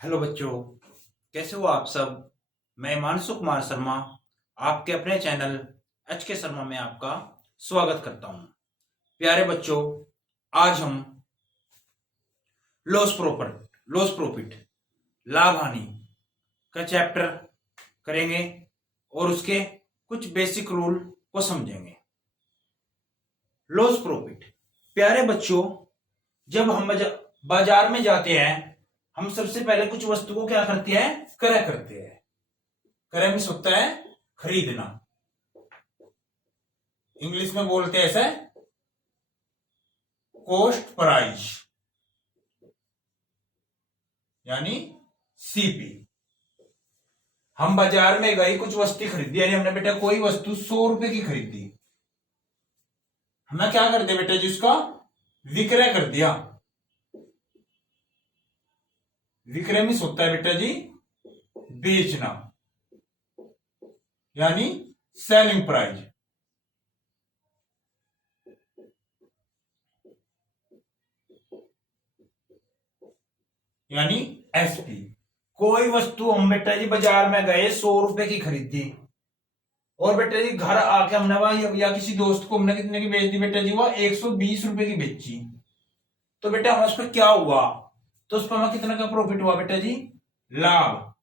Hello बच्चों, कैसे हो आप सब। मैं मानसु कुमार शर्मा आपके अपने चैनल एच के शर्मा में आपका स्वागत करता हूं। प्यारे बच्चों, आज हम लॉस प्रॉफिट लाभ हानि का चैप्टर करेंगे और उसके कुछ बेसिक रूल को समझेंगे। लॉस प्रॉफिट, प्यारे बच्चों, जब हम बाजार में जाते हैं, हम सबसे पहले कुछ वस्तु को क्या करते हैं, क्रय करते हैं। क्रय मीन्स होता है खरीदना। इंग्लिश में बोलते हैं ऐसे कॉस्ट प्राइस यानी सीपी। हम बाजार में गए, कुछ वस्तु खरीदी, यानी हमने बेटा कोई वस्तु 100 रुपए की खरीदी, हमने क्या कर दिया बेटा जी, उसका विक्रय कर दिया। विक्रय मीन्स होता है बेटा जी बेचना, यानी सेलिंग प्राइस। यानी एसपी। कोई वस्तु हम बेटा जी बाजार में गए, 100 रुपए की खरीदी, और बेटा जी घर आके हमने वहां या किसी दोस्त को हमने कितने की बेच दी बेटा जी, वह 120 रुपए की बेची। तो बेटा हमें उस पर क्या हुआ, तो उस पर हमें कितना का प्रॉफिट हुआ बेटा जी, लाभ।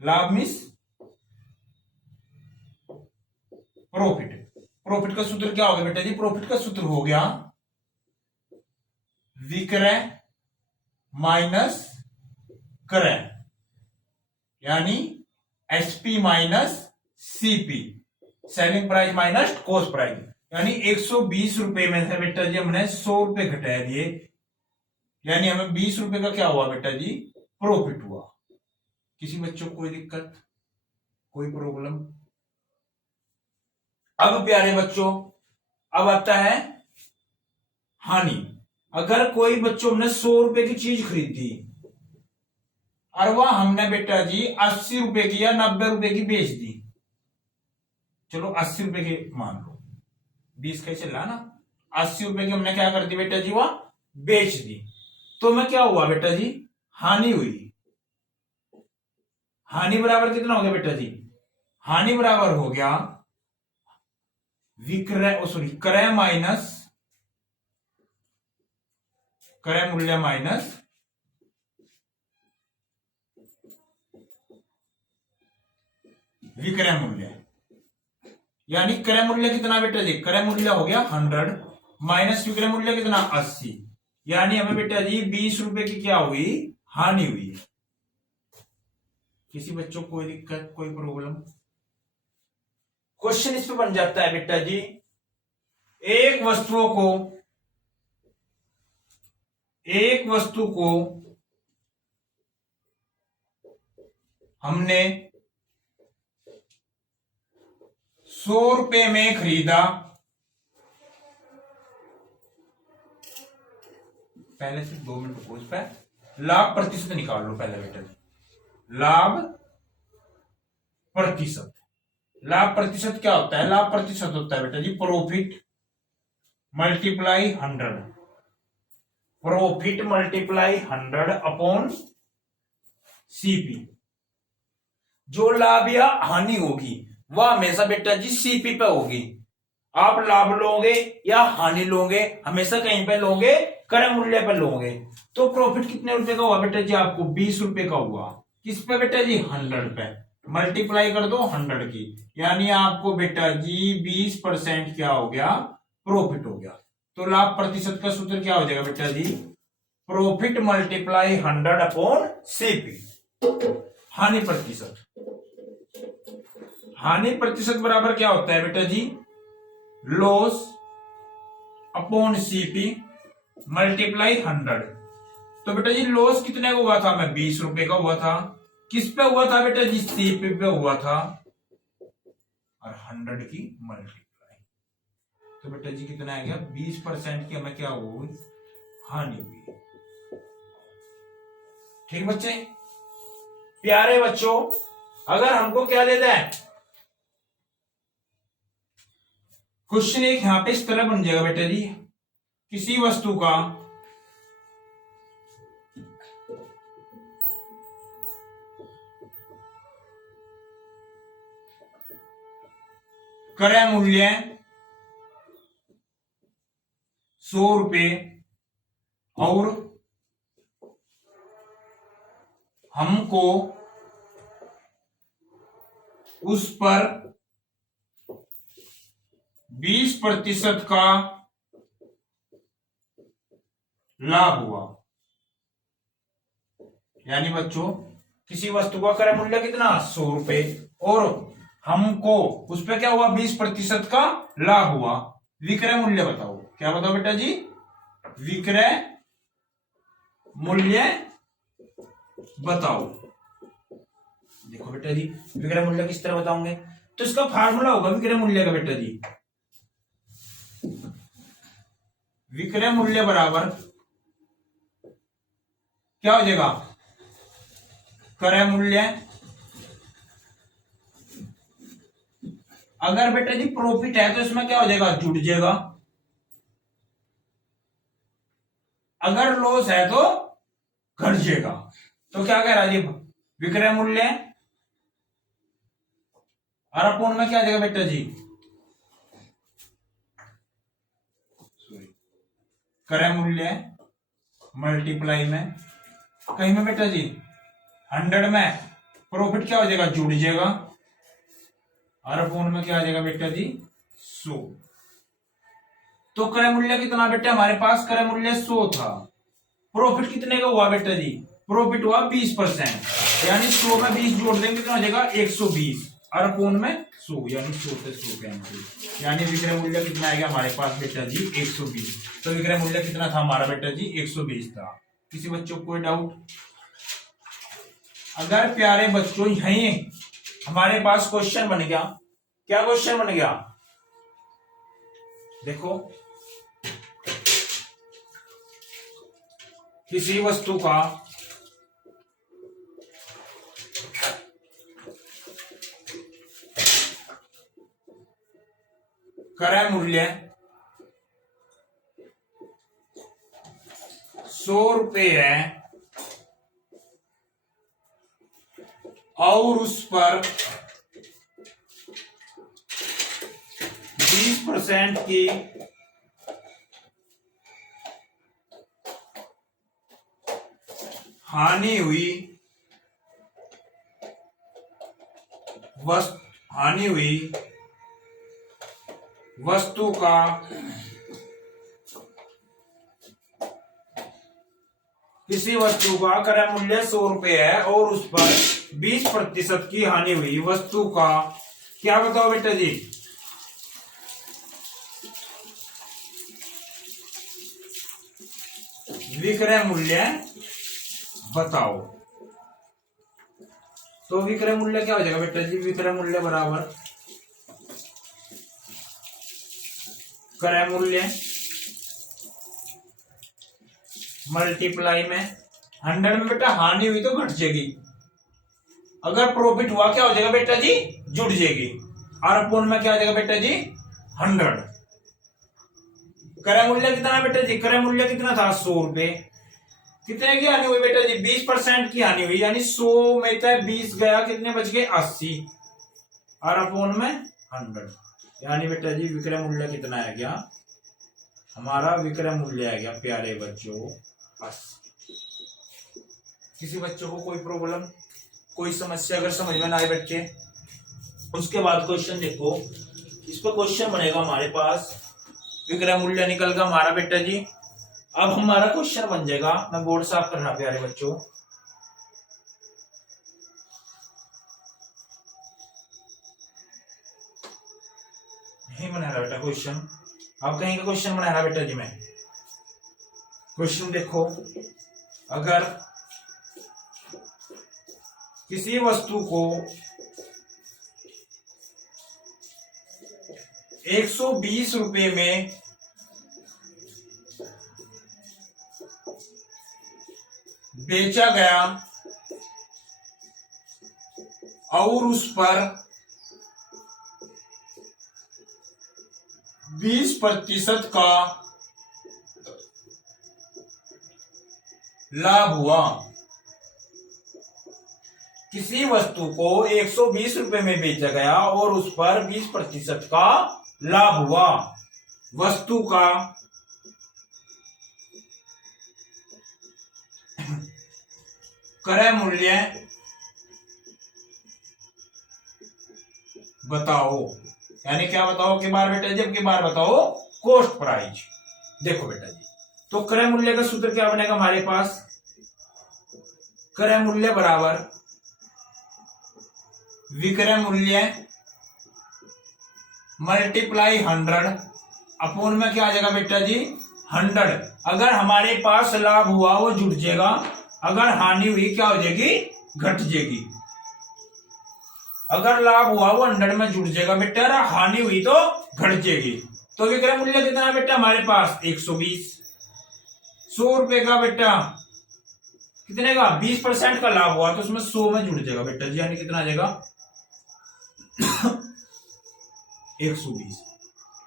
लाभ मीन्स प्रॉफिट। प्रॉफिट का सूत्र क्या होगा बेटा जी, प्रॉफिट का सूत्र हो गया विक्रय माइनस क्रय, यानी SP minus CP, selling price minus cost price. यानी 120 रुपए में से बेटा जी हमने 100 रुपए घटा दिए, यानी हमें 20 रुपए का क्या हुआ बेटा जी, प्रॉफिट हुआ। किसी बच्चों को कोई दिक्कत, कोई प्रॉब्लम? अब प्यारे बच्चों, अब आता है हानि। अगर कोई बच्चों हमने 100 रुपए की चीज खरीदी और वह हमने बेटा जी 80 रुपए की या 90 रुपए की बेच दी, चलो 80 रुपए की मान लो, 20 कैसे ला ना, 80 रुपए की हमने क्या कर दी बेटा जी, वह बेच दी। तो मैं क्या हुआ बेटा जी, हानि हुई। हानि बराबर कितना हो गया बेटा जी, हानि बराबर हो गया विक्रय सॉरी क्रय माइनस क्रय मूल्य माइनस विक्रय मूल्य। यानी क्रय मूल्य कितना बेटा जी, क्रय मूल्य हो गया 100 माइनस विक्रय मूल्य कितना 80, यानी हमें बेटा जी 20 रुपए की क्या हुई, हानि हुई। किसी बच्चों को कोई दिक्कत, कोई प्रॉब्लम? क्वेश्चन इस पे बन जाता है बेटा जी, एक वस्तु को हमने 100 रुपए में खरीदा, पहले से 2 मिनट रुको, इस पर लाभ प्रतिशत निकाल लो पहले बेटा जी। लाभ प्रतिशत, लाभ प्रतिशत क्या होता है, लाभ प्रतिशत होता है बेटा जी profit multiply 100, profit multiply 100 upon CP. जो लाभ या हानि होगी वह हमेशा बेटा जी सीपी पे होगी। आप लाभ लोगे या हानि लोगे, हमेशा कहीं पे लोगे, क्रय मूल्य पर लोगे। तो प्रॉफिट कितने रुपए का हुआ बेटा जी, आपको 20 रुपए का हुआ। किस पे बेटा जी, 100 पे। मल्टीप्लाई कर दो 100 की, यानी आपको बेटा जी 20% क्या हो गया, प्रॉफिट हो गया। तो लाभ प्रतिशत का सूत्र क्या हो जाएगा बेटा जी, प्रॉफिट मल्टीप्लाई 100 अपॉन सीपी। हानि प्रतिशत, हानि प्रतिशत बराबर क्या होता है बेटा जी, लॉस अपॉन सीपी मल्टीप्लाई 100। तो बेटा जी लॉस कितने का हुआ था, मैं 20 रुपए का हुआ था। किस पे हुआ था बेटा जी, सीपी पे हुआ था, और 100 की मल्टीप्लाई। तो बेटा जी कितना आ गया, 20% की हमें क्या हुई, हानि हुई। ठीक बच्चे, प्यारे बच्चों, अगर हमको क्या देता है क्वेश्चन, एक यहां पे इस तरह बन जाएगा बेटा जी, किसी वस्तु का क्रय मूल्य 100 रुपये और हमको उस पर 20% का लाभ हुआ। यानी बच्चों किसी वस्तु का क्रय मूल्य कितना 100 रुपये और हमको उस पर क्या हुआ 20% का लाभ हुआ। विक्रय मूल्य बताओ, क्या बताओ बेटा जी, विक्रय मूल्य बताओ। देखो बेटा जी विक्रय मूल्य किस तरह बताओगे, तो इसका फार्मूला होगा विक्रय मूल्य का बेटा जी, विक्रय मूल्य बराबर क्या हो जाएगा, क्रय मूल्य। अगर बेटा जी प्रॉफिट है तो इसमें क्या हो जाएगा, जुड़ जाएगा। अगर लॉस है तो घट जाएगा। तो क्या कह रहा है जी, विक्रय मूल्य और अपूर्ण में क्या आ जाएगा बेटा जी, क्रय मूल्य मल्टीप्लाई में कहीं में बेटा जी 100 में प्रॉफिट क्या हो जाएगा, जुड़ जाएगा और अपूर्ण में क्या आ जाएगा बेटा जी 100। तो क्रय मूल्य कितना बेटा हमारे पास, क्रय मूल्य 100 था, प्रॉफिट कितने का हुआ बेटा जी, प्रॉफिट हुआ 20%, यानी 100 में 20 जोड़ देंगे कितना हो जाएगा 120 और अपूर्ण में 100, यानी 100 से 100 कैंसिल, यानी विक्रय मूल्य कितना आएगा हमारे पास बेटा जी 120। तो विक्रय मूल्य कितना था हमारा बेटा जी 120 था। किसी बच्चों को कोई डाउट? अगर प्यारे बच्चों यही हमारे पास क्वेश्चन बन गया, क्या क्वेश्चन बन गया, देखो किसी वस्तु का क्रय मूल्य 100 रुपये है और उस पर 20% की हानि हुई, वस्तु का किसी वस्तु का क्रय मूल्य 100 रुपये है और उस पर 20% की हानि हुई, वस्तु का क्या बताओ बेटा जी, विक्रय मूल्य बताओ। तो विक्रय मूल्य क्या हो जाएगा बेटा जी, विक्रय मूल्य बराबर क्रय मूल्य मल्टीप्लाई में 100 में बेटा हानि हुई तो घट जाएगी, अगर प्रॉफिट हुआ क्या हो जाएगा बेटा जी, जुड़ जाएगी और अपूर्ण में क्या हो जाएगा बेटा जी 100। क्रय मूल्य कितना बेटा जी, क्रय मूल्य कितना था 100 रुपये, कितने की हानि हुई बेटा जी 20% की हानि हुई, यानी 100 में था 20 गया, कितने बच गए 80 और अपूर्ण में 100, यानी बेटा जी विक्रय मूल्य कितना आ गया हमारा, विक्रय मूल्य आ गया प्यारे बच्चों 80। किसी बच्चों को कोई प्रॉब्लम, कोई समस्या अगर समझ में ना आए बच्चे, उसके बाद क्वेश्चन देखो, इस पर क्वेश्चन बनेगा हमारे पास, विक्रय मूल्य निकल गया हमारा बेटा जी। अब हमारा क्वेश्चन बन जाएगा, मैं बोर्ड साफ करना प्यारे बच्चों, नहीं बना रहा बेटा क्वेश्चन, आप कहीं का क्वेश्चन बना रहा बेटा जी मैं। क्वेश्चन देखो, अगर किसी वस्तु को 120 रुपये में बेचा गया और उस पर 20% का लाभ हुआ, किसी वस्तु को 120 रुपए में बेचा गया और उस पर 20% का लाभ हुआ। वस्तु का क्रय मूल्य बताओ। यानी क्या बताओ के बार बेटा जी, अब की बार बताओ कॉस्ट प्राइस। देखो बेटा जी, तो क्रय मूल्य का सूत्र क्या बनेगा हमारे पास, क्रय मूल्य बराबर विक्रय मूल्य मल्टीप्लाई 100 अपूर्ण में क्या आ जाएगा बेटा जी 100। अगर हमारे पास लाभ हुआ वो जुड़ जाएगा, अगर हानि हुई क्या हो जाएगी घट जाएगी। अगर लाभ हुआ वो 100 में जुड़ जाएगा बेटा, और हानि हुई तो घट जाएगी। तो विक्रय मूल्य कितना बेटा हमारे पास 120। 100 रुपए का बेटा कितने का 20% का लाभ हुआ तो उसमें 100 में जुड़ जाएगा बेटा जी, यानी कितना आ जाएगा 120।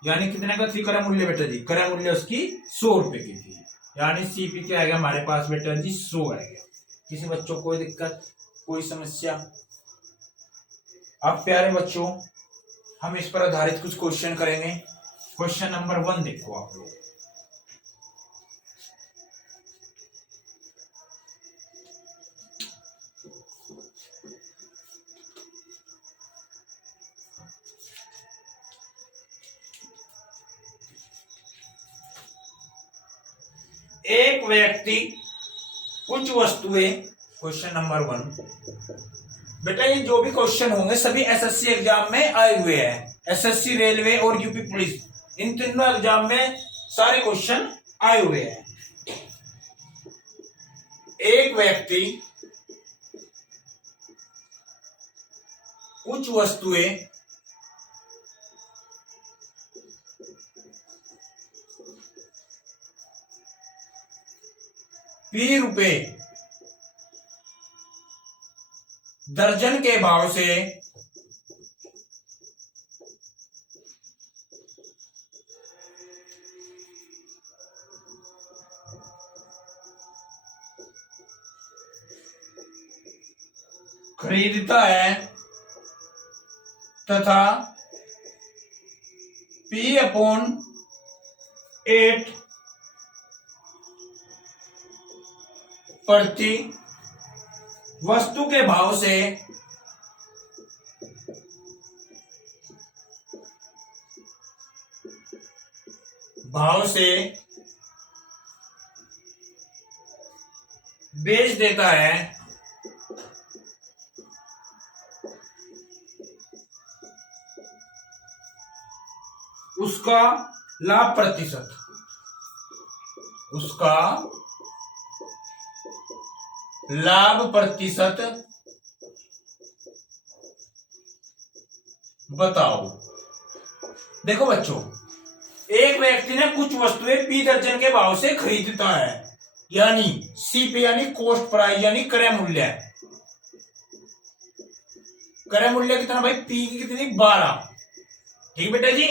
यानी कितने का थी क्रय मूल्य बेटा जी, क्रय मूल्य उसकी 100 रुपए की थी। यानी सीपी क्या आएगा हमारे पास बेटा जी 100 आएगा। किसी बच्चों को कोई दिक्कत कोई समस्या? अब प्यारे बच्चों हम इस पर आधारित कुछ क्वेश्चन करेंगे। क्वेश्चन नंबर 1 देखो आप लोग। एक व्यक्ति कुछ वस्तुएं, क्वेश्चन नंबर 1 बेटा ये जो भी क्वेश्चन होंगे सभी एसएससी एग्जाम में आए हुए हैं। एसएससी, रेलवे और यूपी पुलिस, इन तीनों एग्जाम में सारे क्वेश्चन आए हुए हैं। एक व्यक्ति कुछ वस्तुएं ₹20 दर्जन के भाव से खरीदता है तथा P/8 प्रति वस्तु के भाव से बेच देता है उसका लाभ प्रतिशत बताओ। देखो बच्चों, एक व्यक्ति ने कुछ वस्तुएं P दर्जन के भाव से खरीदता है, यानी सीपी यानी कॉस्ट प्राइस यानी क्रय मूल्य। क्रय मूल्य कितना भाई, P की कितनी 12, ठीक बेटा जी।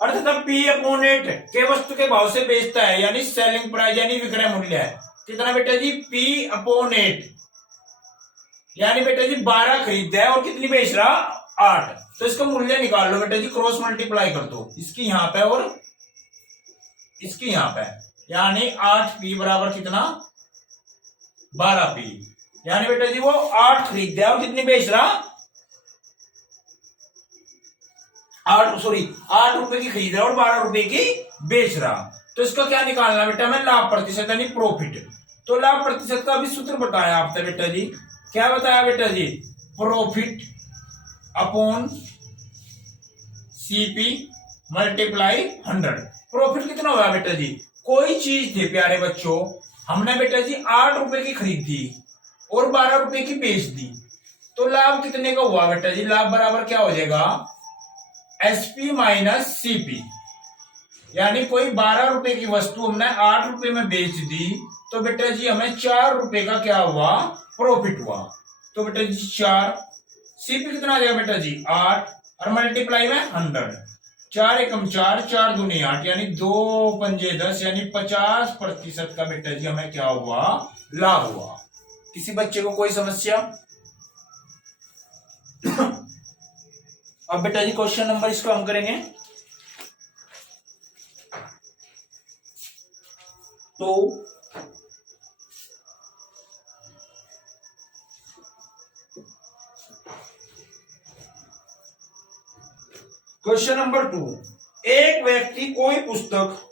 अर्थात P/8 के वस्तु के भाव से बेचता है, यानी सेलिंग प्राइस यानी विक्रय मूल्य है कितना बेटा जी P/8, यानी बेटा जी 12 खरीदता है और कितनी बेच रहा 8। तो इसका मूल्य निकाल लो बेटा जी, क्रॉस मल्टीप्लाई कर दो, इसकी यहां पे और इसकी यहां पे, यानी 8P बराबर कितना 12P। यानी बेटा जी वो 8 खरीदता है और कितनी बेच रहा 8 रुपए की खरीद रहा और 12 रुपए की बेच रहा। तो इसका क्या निकालना बेटा हमें, लाभ प्रतिशत यानी प्रॉफिट। तो लाभ प्रतिशत का भी सूत्र बताया आपने बेटा जी, क्या बताया बेटा जी, profit upon CP multiply 100। Profit कितना हुआ बेटा जी, कोई चीज थी प्यारे बच्चों, हमने बेटा जी 8 रुपए की खरीदी और 12 रुपए की बेच दी, तो लाभ कितने का हुआ बेटा जी, लाभ बराबर क्या हो जाएगा एसपी माइनस सीपी। यानी कोई 12 रुपए की वस्तु हमने 8 रुपए में बेच दी, तो बेटा जी हमें 4 रुपए का क्या हुआ प्रॉफिट हुआ। तो बेटा जी 4, सीपी कितना आ जाएगा बेटा जी 8 और मल्टीप्लाई में 100, 4 एकम 4, 4 दूनी 8, यानी 2 पंजे 10, यानी 50% का बेटा जी हमें क्या हुआ लाभ हुआ। किसी बच्चे को कोई समस्या? अब बेटा जी क्वेश्चन नंबर इसको हम करेंगे तो क्वेश्चन नंबर 2, एक व्यक्ति कोई पुस्तक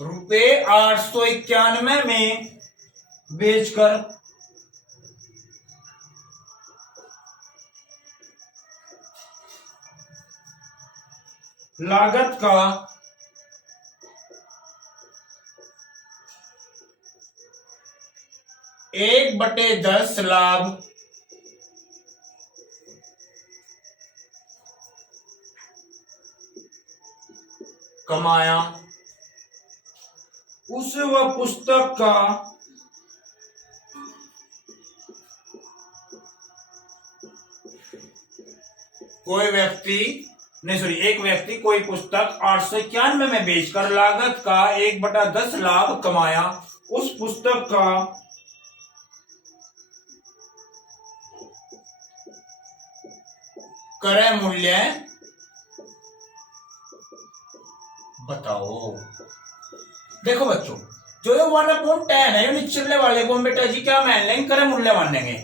रुपये 891 में बेचकर लागत का 1/10 लाभ कमाया, उस वह पुस्तक का एक व्यक्ति कोई पुस्तक 891 में बेचकर लागत का 1/10 लाभ कमाया, उस पुस्तक का क्रय मूल्य बताओ। देखो बच्चों, जो ये 1/10 है निचले वाले को हम बेटा जी क्या मान लेंगे, क्रय मूल्य मान लेंगे।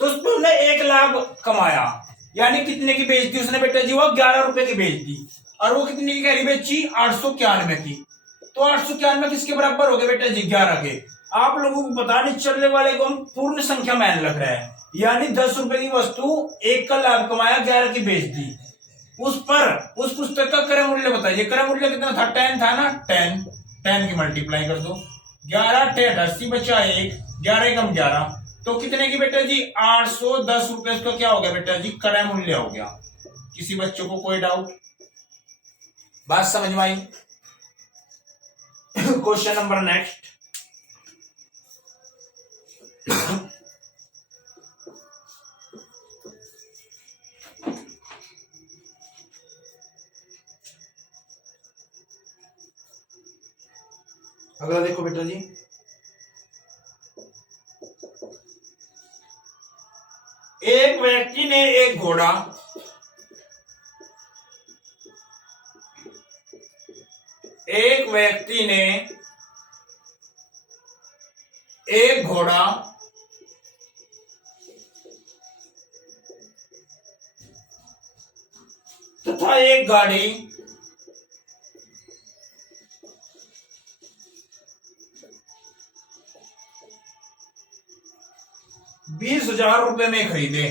तो उस पर उसने 1 लाख कमाया, यानी कितने की बेच दी उसने बेटा जी, वो 11 रुपए की बेच दी। और वो कितने की कैरी बेची, 891 की। तो 891 किसके बराबर हो गए बेटा जी, 11 के। आप लोगों को पता नहीं चलने वाले को हम पूर्ण संख्या मान लग रहा है, यानी 10 रुपए की वस्तु 1 का लाभ कमाया, 11 की बेच दी। उस पुस्तक का क्रय मूल्य बताइए, क्रय मूल्य कितना था, 10 था ना, 10 की मल्टीप्लाई कर दो, 11 10 80 बचा 1, 11 एकम 11, तो कितने की बेटा जी, 810 रुपए। इसका क्या हो गया बेटा जी, क्रय मूल्य हो गया। किसी बच्चों को कोई डाउट, बात समझ में आई? क्वेश्चन नंबर नेक्स्ट, अगला देखो बेटा जी, एक व्यक्ति ने एक घोड़ा तथा एक गाड़ी ₹20,000 में खरीदे।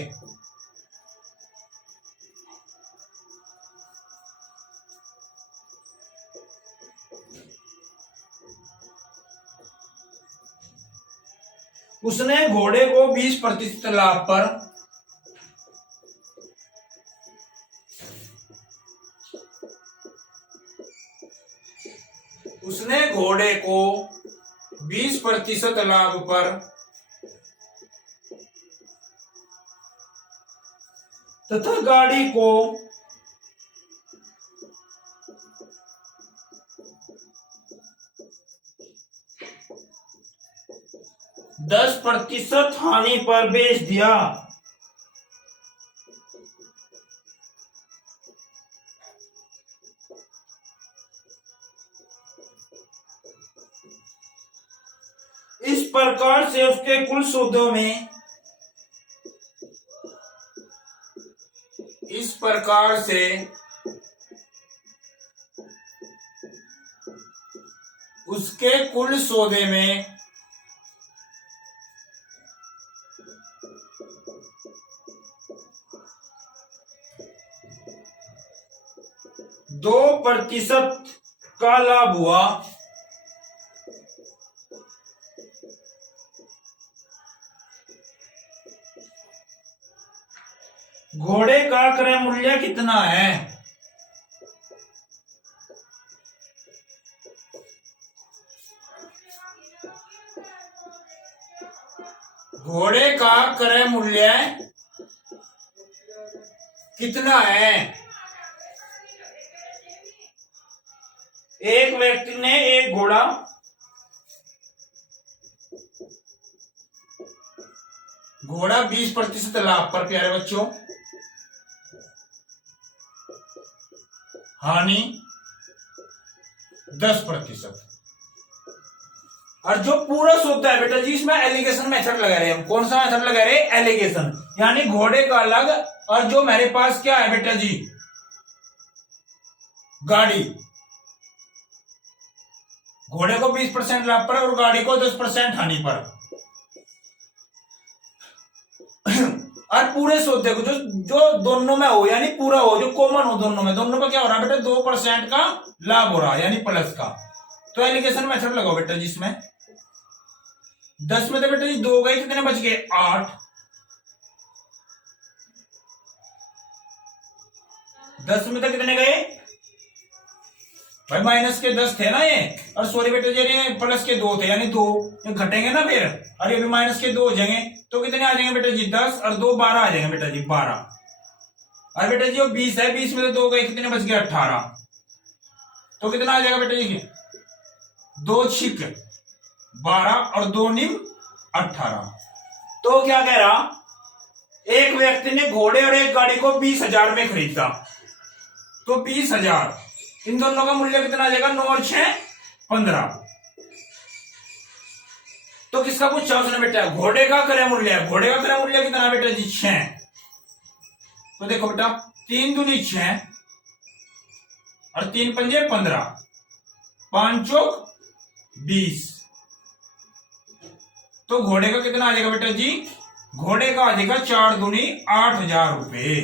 उसने घोड़े को 20% लाभ पर उसने घोड़े को 20% लाभ पर तथा गाड़ी को 10% हानि पर बेच दिया। इस प्रकार से उसके कुल सौदों में उसके कुल सौदे में 2% का लाभ हुआ। घोड़े का क्रय मूल्य कितना है? घोड़े का क्रय मूल्य कितना है? एक व्यक्ति ने एक घोड़ा घोड़ा 20% लाभ पर प्यारे बच्चों, हानि 10%। और जो पूरा सौदा है बेटा जी, इसमें एलिगेशन मेथड लगा रहे हैं हम। कौन सा मेथड लगा रहे हैं? एलिगेशन, यानी घोड़े का अलग और जो मेरे पास क्या है बेटा जी, गाड़ी। घोड़े को 20% लाभ पर और गाड़ी को 10% हानि पर। और पूरे सौदे को जो दोनों में हो, यानी पूरा हो, जो कॉमन हो दोनों में क्या हो रहा है बेटा? 2% का लाभ हो रहा है, यानी प्लस का। तो एलिगेशन मेथड लगाओ बेटा जी। इसमें 10 में तो बेटा जी 2 गए, कितने बच गए? 8। 10 में तो कितने गए भाई? माइनस के 10 थे ना ये, और सॉरी बेटा जी प्लस के 2 थे, यानी 2 घटेंगे ना फिर, और ये भी माइनस के 2 हो जाएंगे, तो कितने आ जाएंगे बेटा जी? 10 और 2 12 आ जाएंगे बेटा जी, 12। और बेटा जी वो 20 है, 20 में तो 2 गए, कितने बच गए? 18। तो कितना आ जाएगा बेटा जी? 2 छिक 12 और 2 निम 18। तो क्या कह रहा? एक व्यक्ति ने घोड़े और एक गाड़ी को 20,000 में खरीदा, तो 20,000, इन दोनों का मूल्य कितना आ जाएगा? 9 और 6 15। तो किसका पूछा उसने बेटा? घोड़े का क्रय मूल्य। घोड़े का क्रय मूल्य कितना बेटा जी? 6। तो देखो बेटा, 3 दूनी 6 और 3 पंजे 15, 5 चौक 20। तो घोड़े का कितना आ जाएगा बेटा जी? घोड़े का आ जाएगा 4 दूनी 8,000 रुपए।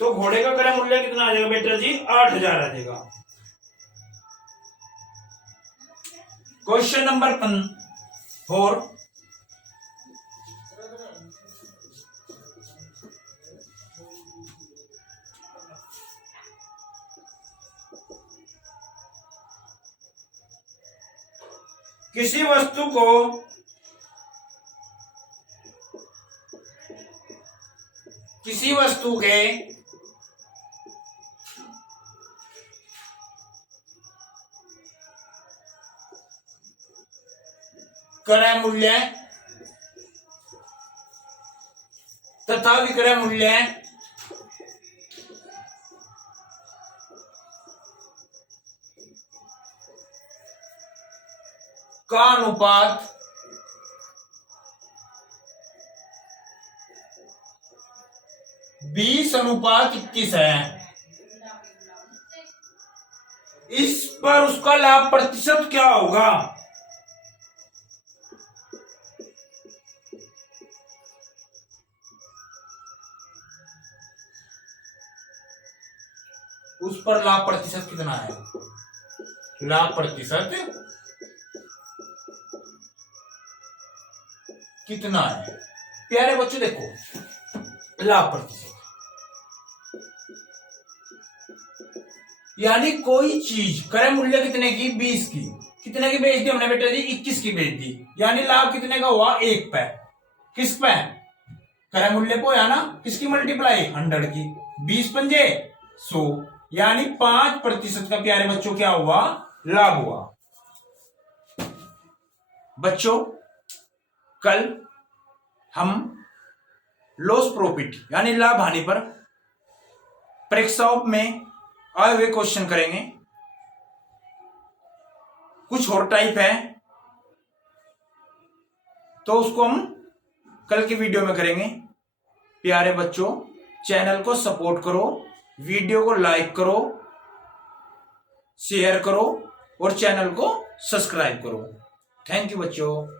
तो घोड़े का क्रय मूल्य कितना आ जाएगा बेटा जी? 8,000 आ जाएगा। Question number 4। किसी वस्तु के क्रय मूल्य तथा विक्रय मूल्य का अनुपात 20:21 है। इस पर उसका लाभ प्रतिशत क्या होगा? उस पर लाभ प्रतिशत कितना है? लाभ प्रतिशत कितना है प्यारे बच्चों? देखो, लाभ प्रतिशत यानी कोई चीज क्रय मूल्य कितने की? 20 की। कितने की बेच दी हमने बेटा जी? 21 की बेच दी, यानी लाभ कितने का हुआ? 1 पे। किस पे? क्रय मूल्य को, या ना किसकी मल्टीप्लाई? 100 की। 20 पंजे 100, यानी 5% का प्यारे बच्चों क्या हुआ? लाभ हुआ। बच्चों, कल हम लॉस प्रॉफिट यानी लाभ हानि पर परीक्षाओं में आए हुए क्वेश्चन करेंगे। कुछ और टाइप है तो उसको हम कल की वीडियो में करेंगे। प्यारे बच्चों, चैनल को सपोर्ट करो, वीडियो को लाइक करो, शेयर करो और चैनल को सब्सक्राइब करो। थैंक यू बच्चों।